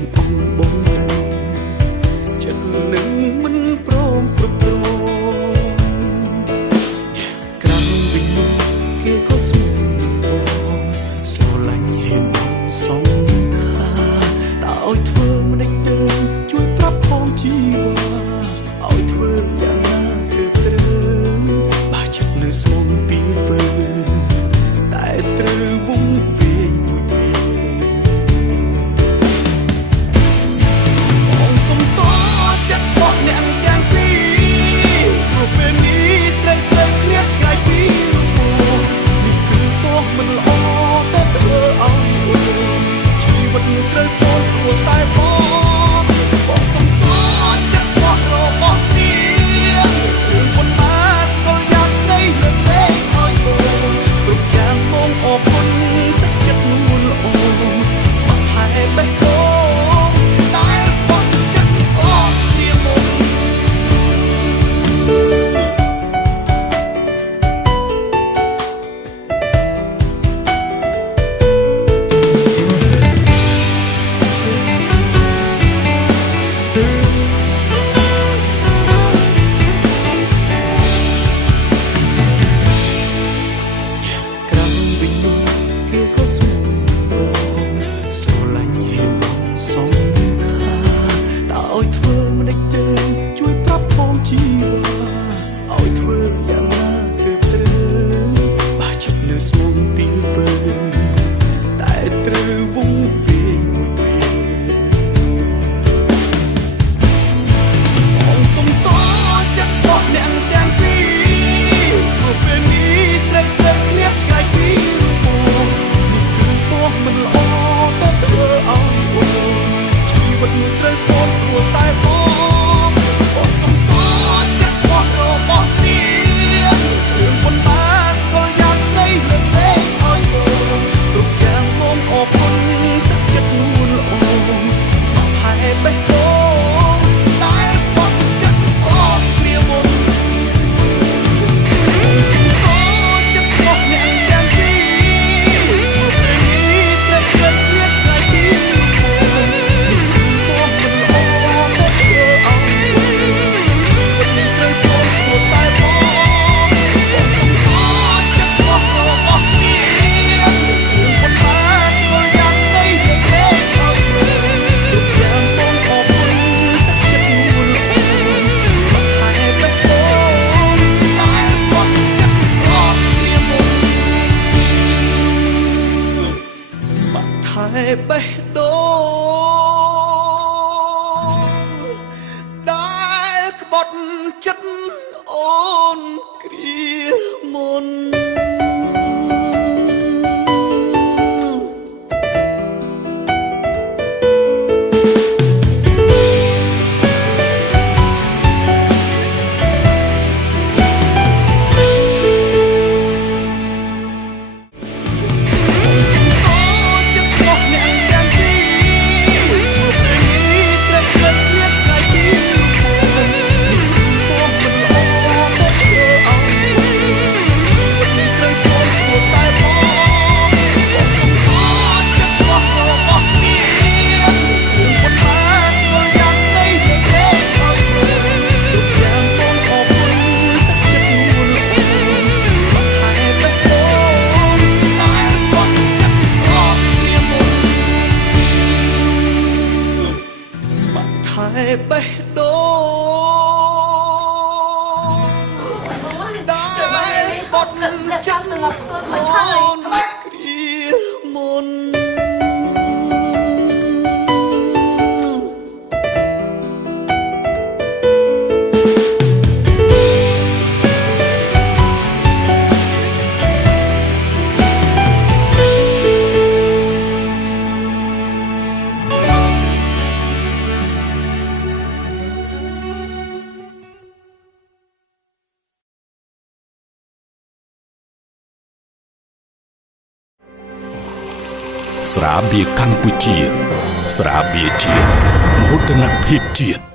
ទាំងបងបងនឹងចិត្តនឹងមិនព្រមគ្រប់គ្រងក្រាំវិញនោះគេក៏ស្មងស្រឡាញ់ហ៊ានសងថាតើឲ្យធ្វើមិនដេចទៅជួយប្រាប់ផងជីវ៉ាឲ្យធ្វើយ៉ាងណាគឺត្រូវបើចិត្តនៅស្មងពីពើតែត្រូវវង្វេងមួយពេលបងសុំតចិត្តស្មោះអ្នកទាំងពីរព្រោះពេលនេះត្រូវគ្នាឆ្ងាយពីរូបនេះគឺទោះមិនល្អតែធ្វើឲ្យជីវិតត្រូវសូនព្រោះតែបងសុំតចិត្តស្មោះរបស់នាងរឿងប៉ុន្មានក៏យ៉ាងនេះលើកលែងឲ្យបងគ្រប់យ៉ាងមកអរគុណទឹកចិត្តនួនល្អស្មោះថែបេះដូងតែបងចិត្តអស់គ្នាមុនត្រូវសូនព្រោះតែបងសុំតចិត្តស្មោះរបស់នាងរឿងប៉ុន្មានក៏យ៉ាងនេះលើកលែងឲ្យបងគ្រប់យ៉ាងបងអរគុណទឹកចិត្តនួនល្អស្មោះថែបេះដូងតែបងចិត្តអស់គ្នាមុនចិត្តស្មោះអ្នកទាំងពីរព្រោះពេលនេះត្រូវគ្នាឆ្ងាយពីបេះដូងដែលក្បត់ចិត្តអូនគ្រាមុនបេះដូងដែលបត់ចិត្តអូនគ្រាមុនស្រាបៀរកម្ពុជាស្រាបៀរជាតិមោទនភាពជាតិ